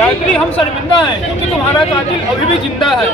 गायत्री हम शर्मिंदा हैं क्योंकि तुम्हारा कातिल अभी भी जिंदा है।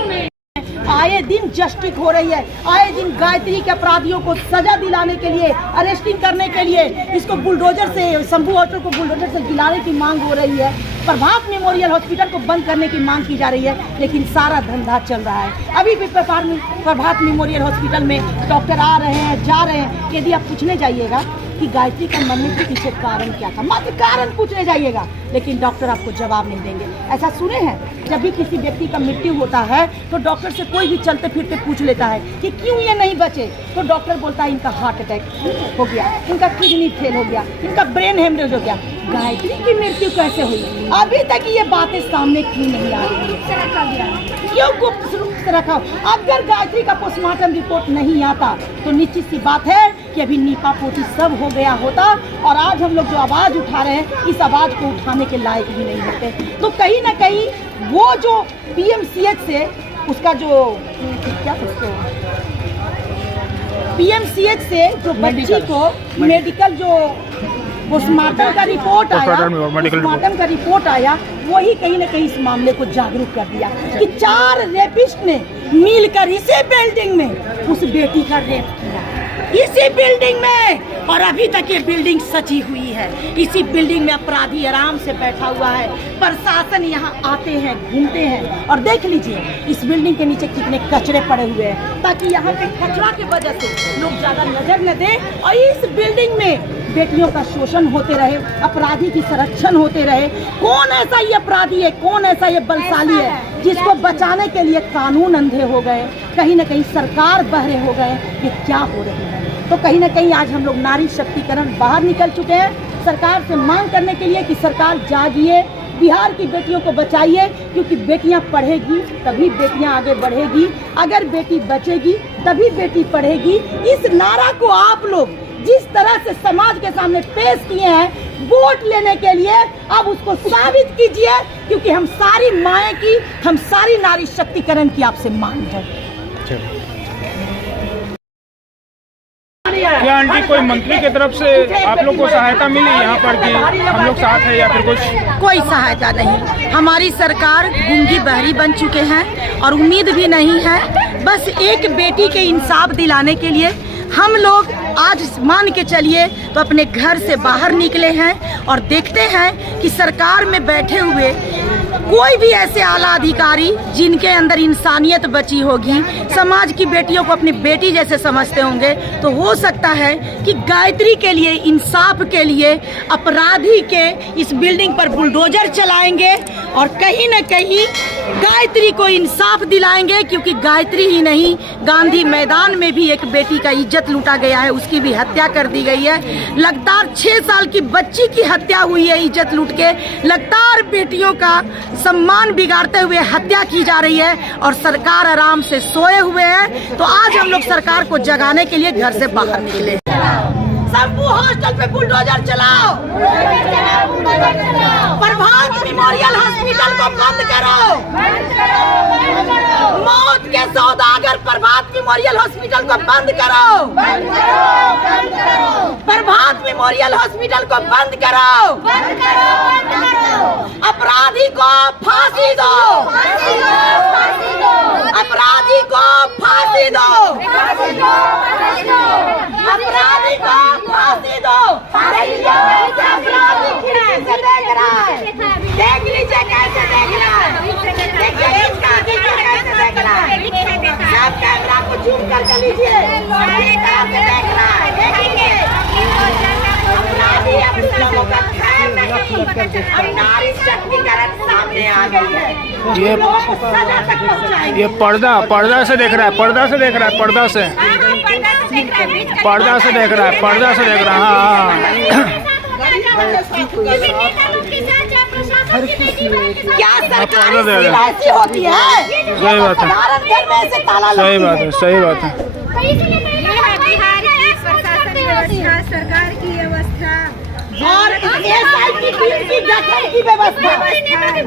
आए दिन जस्टिस हो रही है, आए दिन गायत्री के अपराधियों को सजा दिलाने के लिए, अरेस्टिंग करने के लिए इसको बुलडोजर से, शंभू हॉस्पिटल को बुलडोजर से दिलाने की मांग हो रही है। प्रभात मेमोरियल हॉस्पिटल को बंद करने की मांग की जा रही है, लेकिन सारा धंधा चल रहा है। अभी भी प्रभात मेमोरियल हॉस्पिटल में डॉक्टर आ रहे हैं, जा रहे हैं। यदि आप पूछने जाइएगा कि गायत्री का मरने के पीछे कारण क्या था, मात्र कारण पूछने जाइएगा, लेकिन डॉक्टर आपको जवाब नहीं देंगे। ऐसा सुने हैं, जब भी किसी व्यक्ति का मृत्यु होता है तो डॉक्टर से कोई भी चलते फिरते पूछ लेता है कि क्यों ये नहीं बचे, तो डॉक्टर बोलता है इनका हार्ट अटैक हो गया, इनका किडनी फेल हो गया, इनका ब्रेन हेमरेज हो गया। गायत्री की मृत्यु कैसे हुई, अभी तक ये बातें सामने क्यों नहीं आ रही है, क्यों गुप्त रूप से रखा? अगर गायत्री का पोस्टमार्टम रिपोर्ट नहीं आता तो निश्चित सी बात है कि अभी नीपा पोती सब हो गया होता, और आज हम लोग जो आवाज़ उठा रहे हैं इस आवाज़ को उठाने के लायक भी नहीं होते। तो कहीं ना कहीं वो जो पीएमसीएच से उसका जो क्या उसको पीएमसीएच से जो बच्ची को मेडिकल जो पोस्टमार्टम का रिपोर्ट आया, वही कहीं ना कहीं इस मामले को जागरूक कर दिया कि 4 रेपिस्ट ने मिलकर इसी बिल्डिंग में उस बेटी का रेप किया, इसी बिल्डिंग में, और अभी तक ये बिल्डिंग सजी हुई है। इसी बिल्डिंग में अपराधी आराम से बैठा हुआ है, प्रशासन यहाँ आते हैं, घूमते हैं, और देख लीजिए इस बिल्डिंग के नीचे कितने कचरे पड़े हुए हैं, ताकि यहाँ पे कचरा की वजह से लोग ज़्यादा नजर न दें और इस बिल्डिंग में बेटियों का शोषण होते रहे, अपराधी की संरक्षण होते रहे। कौन ऐसा ये अपराधी है, कौन ऐसा ये बलशाली है जिसको बचाने के लिए कानून अंधे हो गए, कहीं ना कहीं सरकार बहरे हो गए, ये क्या हो रही है? तो कहीं ना कहीं आज हम लोग नारी शक्तिकरण बाहर निकल चुके हैं सरकार से मांग करने के लिए कि सरकार जागिए, बिहार की बेटियों को बचाइए, क्योंकि बेटियां पढ़ेगी तभी बेटियां आगे बढ़ेगी, अगर बेटी बचेगी तभी बेटी पढ़ेगी। इस नारा को आप लोग जिस तरह से समाज के सामने पेश किए हैं वोट लेने के लिए, अब उसको साबित कीजिए, क्योंकि हम सारी माएँ की, हम सारी नारी शक्तिकरण की आपसे मांग है। क्या आंटी कोई मंत्री की तरफ से आप लोग को सहायता मिली यहाँ पर कि हम लोग साथ है या फिर कुछ? कोई सहायता नहीं, हमारी सरकार गूंगी बहरी बन चुके हैं और उम्मीद भी नहीं है। बस एक बेटी के इंसाफ दिलाने के लिए हम लोग आज मान के चलिए तो अपने घर से बाहर निकले हैं और देखते हैं कि सरकार में बैठे हुए कोई भी ऐसे आला अधिकारी जिनके अंदर इंसानियत बची होगी, समाज की बेटियों को अपनी बेटी जैसे समझते होंगे, तो हो सकता है कि गायत्री के लिए, इंसाफ के लिए अपराधी के इस बिल्डिंग पर बुलडोजर चलाएंगे और कहीं न कहीं गायत्री को इंसाफ दिलाएंगे, क्योंकि गायत्री ही नहीं, गांधी मैदान में भी एक बेटी का इज्जत लूटा गया है, उसकी भी हत्या कर दी गई है। लगातार 6 साल की बच्ची की हत्या हुई है इज्जत लूट के, लगातार बेटियों का सम्मान बिगाड़ते हुए हत्या की जा रही है और सरकार आराम से सोए हुए हैं। तो आज हम लोग सरकार को जगाने के लिए घर से बाहर निकले। शंभू हॉस्टल पे बुलडोजर चलाओ, प्रभात मेमोरियल हॉस्पिटल को बंद करो, मौत के सौदागर प्रभात मेमोरियल हॉस्पिटल को बंद करो, प्रभात मेमोरियल हॉस्पिटल को बंद करो, अपराधी को फांसी दो, अपराधी को फांसी दो, अपराधी को फांसी दो। अपराधी खिड़की से देख रहा है, देख लीजिए कैसे देख रहा है, देखिए इसका कैसे देख रहा है, सब कैमरा को जूम करके लीजिए, कैसे देख रहा है, देखिए अपराधी अब लोगों का खैर नहीं, अब नारी शक्तिकरण सामने आ गई है, ये पर्दा से देख रहा है, पर्दा से देख रहा है, पर्दा से देख रहा है, पर्दा से देख रहा है। हाँ क्या सरकार ऐसी होती है? सही बात है, सही बात है, सही बात है। बिहार की प्रशासन व्यवस्था, सरकार की व्यवस्था और एसआई की टीम की गठन की व्यवस्था,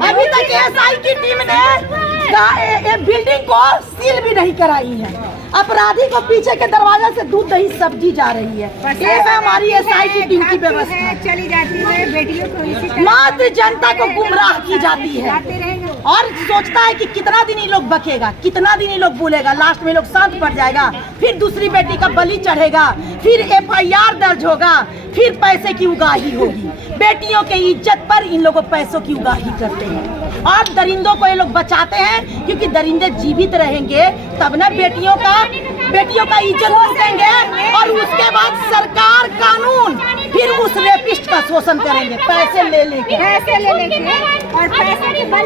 अभी तक एसआई की टीम ने बिल्डिंग को सील भी नहीं कराई है। अपराधी को पीछे के दरवाजे से दूध दही सब्जी जा रही है। ये है हमारी SIT टीम की व्यवस्था। चली जाती है बेटियों को इसी मात्र जनता को गुमराह की जाती है और सोचता है कि कितना दिन ये लोग बकेगा, कितना दिन ये लोग बोलेगा, लास्ट में लोग शांत पड़ जाएगा, फिर दूसरी बेटी का बलि चढ़ेगा, फिर FIR दर्ज होगा, फिर पैसे की उगाही होगी। बेटियों के इज्जत पर इन लोगों पैसों की उगाही करते हैं और दरिंदों को ये लोग बचाते हैं, क्योंकि दरिंदे जीवित रहेंगे तब ना बेटियों का इज्जत लूटेंगे और उसके बाद सरकार कानून फिर उस रेपिस्ट का शोषण करेंगे पैसे ले लेके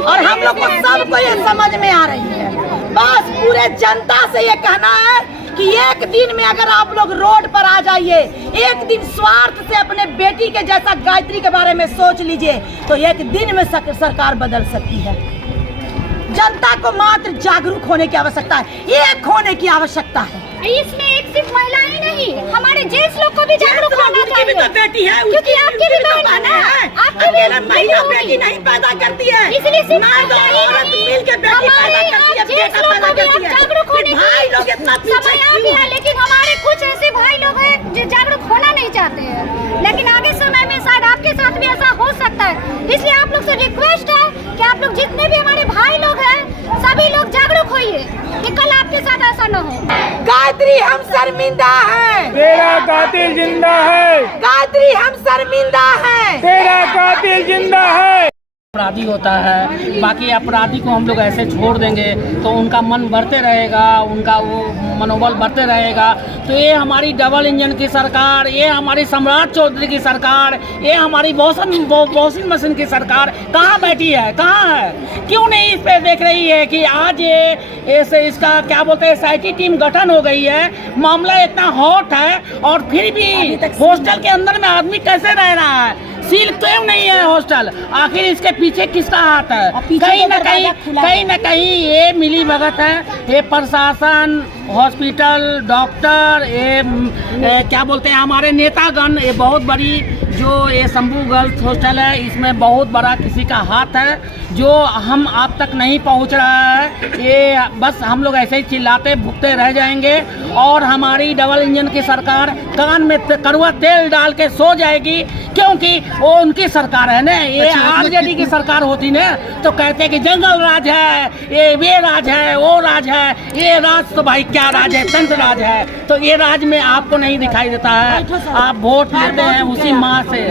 और हम लोग को सबको ये समझ में आ रही है। बस पूरे जनता से ये कहना है कि एक दिन में अगर आप लोग रोड पर आ जाइए, एक दिन स्वार्थ से अपने बेटी के जैसा गायत्री के बारे में सोच लीजिए, तो एक दिन में सरकार बदल सकती है। जनता को मात्र जागरूक होने की आवश्यकता है, एक होने की आवश्यकता है। इसमें एक सिर्फ महिलाएं नहीं, हमारे जेंट्स लोग को भी जागरूक होना चाहिए। भी तो बेटी है, क्योंकि आपकी भी बहन है, अकेला महिला बेटी नहीं पैदा करती है, इसलिए सिर्फ मर्द और औरत मिल के बेटी पैदा करती है, बेटा पैदा करती है। जागरूक होने भाई लोग इतना पीछे क्यों हैं? लेकिन हमारे कुछ ऐसे भाई लोग हैं जो जागरूक होना नहीं चाहते हैं, लेकिन आगे समय में शायद आपके साथ भी ऐसा हो सकता है। इसलिए आप लोग से रिक्वेस्ट है कि आप लोग जितने भी हमारे भाई लोग हैं सभी लोग जागरूक होइए कि कल आपके साथ ऐसा न हो। गायत्री हम शर्मिंदा हैं, तेरा कातिल जिंदा है, गायत्री हम शर्मिंदा हैं, तेरा कातिल जिंदा है। अपराधी होता है, बाकी अपराधी को हम लोग ऐसे छोड़ देंगे तो उनका मन बढ़ते रहेगा, उनका वो मनोबल बढ़ते रहेगा। तो ये हमारी डबल इंजन की सरकार, ये हमारी सम्राट चौधरी की सरकार, ये हमारी वॉशिंग मशीन की सरकार कहाँ बैठी है, कहाँ है? क्यों नहीं इस पे देख रही है कि आज ये इसका क्या बोलते हैं SIT टीम गठन हो गई है, मामला इतना हॉट है और फिर भी हॉस्टल के अंदर में आदमी कैसे रह रहा है? सील क्यों नहीं है हॉस्टल? आखिर इसके पीछे किसका हाथ है? कहीं न कहीं ये मिली भगत है। ये प्रशासन, हॉस्पिटल, डॉक्टर, ये क्या बोलते हैं हमारे नेतागण, ये बहुत बड़ी जो ये शंभू गर्ल्स हॉस्टल है, इसमें बहुत बड़ा किसी का हाथ है जो हम आप तक नहीं पहुंच रहा है। ये बस हम लोग ऐसे ही चिल्लाते भुगते रह जाएंगे और हमारी डबल इंजन की सरकार कान में कड़वा तेल डाल के सो जाएगी, क्योंकि वो उनकी सरकार है ना। ये RJD की सरकार होती ना तो कहते कि जंगल राज है, ये राज है, वो राज है। ये राज तो भाई क्या राज है? तंत्र राज है। तो ये राज में आपको नहीं दिखाई देता है। आप वोट लेते हैं उसी माँ से,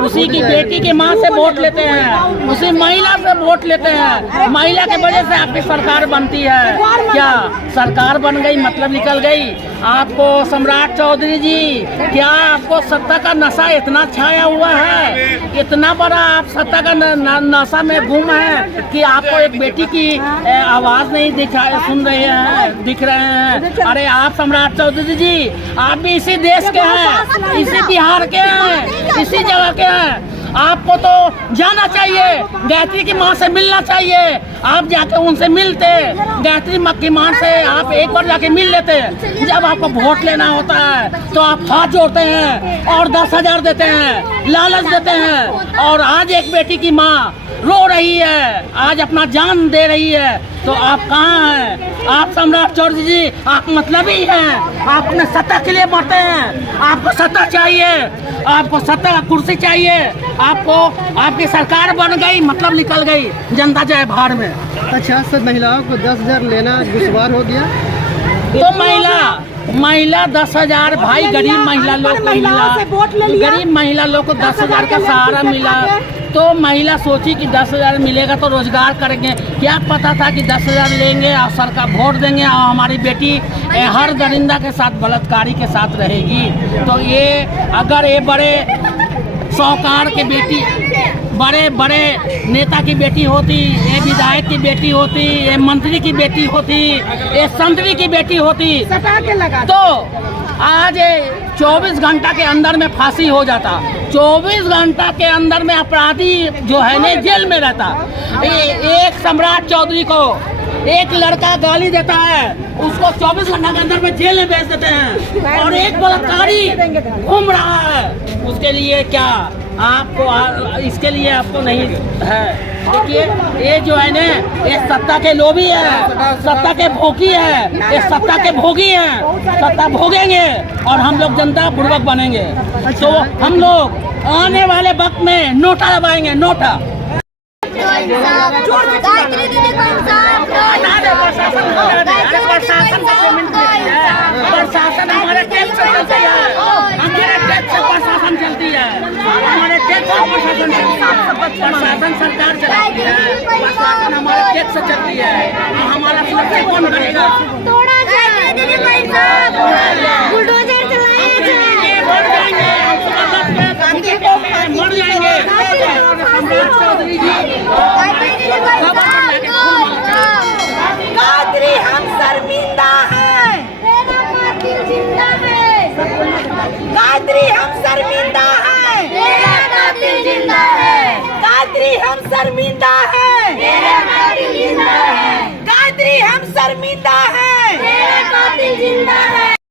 उसी की बेटी के माँ से वोट लेते हैं, उसी महिला से वोट लेते हैं। महिला के वजह से आपकी सरकार बनती है। क्या सरकार बन गई मतलब निकल गई? आपको सम्राट चौधरी जी, क्या आपको सत्ता का नशा इतना छाया हुआ है, इतना बड़ा आप सत्ता का नशा में घूम है कि आपको एक बेटी की आवाज नहीं सुन रहे हैं, दिख रहे हैं? अरे आप सम्राट चौधरी जी, आप भी इसी देश के हैं, इसी बिहार के हैं, इसी जगह के हैं। आपको तो जाना चाहिए, गायत्री की माँ से मिलना चाहिए। आप जाके उनसे मिलते, गायत्री माँ की माँ से आप एक बार जाके मिल लेते। जब आपको वोट लेना होता है तो आप हाथ जोड़ते हैं और 10,000 देते हैं, लालच देते हैं। और आज एक बेटी की माँ रो रही है, आज अपना जान दे रही है, तो आप कहाँ हैं? आप सम्राट चौधरी जी, आप मतलबी हैं, आप अपने सत्ता के लिए मरते हैं। आपको सत्ता चाहिए, आपको सत्ता का कुर्सी चाहिए, आपको आपकी सरकार बन गई मतलब निकल गई, जनता जाए बाहर में। अच्छा सर, महिलाओं को 10,000 लेना दुश्वार हो गया तो महिला 10,000 भाई गरीब महिला लोग को मिला, गरीब महिला लोग को 10,000 का सहारा मिला। तो महिला सोची कि 10,000 मिलेगा तो रोजगार करेंगे। क्या पता था कि 10,000 लेंगे और सरकार वोट देंगे और हमारी बेटी हर दरिंदा के साथ बलात्कारी के साथ रहेगी। तो ये अगर ये बड़े साहूकार की बेटी, बड़े बड़े नेता की बेटी होती, ये विधायक की बेटी होती, ये मंत्री की बेटी होती, ये संतरी की बेटी होती, तो आज 24 घंटा के अंदर में फांसी हो जाता। 24 घंटा के अंदर में अपराधी जो है ना जेल में रहता। एक सम्राट चौधरी को एक लड़का गाली देता है, उसको 24 घंटा के अंदर में जेल में भेज देते हैं, और एक बलात्कारी घूम रहा है, उसके लिए क्या आपको इसके लिए आपको नहीं है। देखिए ये जो है ना, ये सत्ता के लोभी है, सत्ता के भोगी है, ये सत्ता के भोगी हैं, सत्ता भोगेंगे और हम लोग जनता बुड़बक बनेंगे। तो हम लोग आने वाले वक्त में नोटा दबाएंगे, नोटा। प्रशासन हमारे टैक्स से चलती है, हमारे टैक्स से प्रशासन चलती है, हमारे टैक्स से प्रशासन चलती है, प्रशासन सरकार चलाती है, प्रशासन हमारे टैक्स से चलती है। हमारा सुरक्षा कौन करेगा? बुलडोजर चलाए मर जाएंगे, मर जाएंगे। चौधरी जी कादरी हम शर्मिंदा हैं, जिंदा है, कादरी हम शर्मिंदा हैं, मेरा कातिल जिंदा है, कादरी हम शर्मिंदा हैं, मेरा कातिल जिंदा है, कादरी हम शर्मिंदा हैं, मेरा कातिल जिंदा है।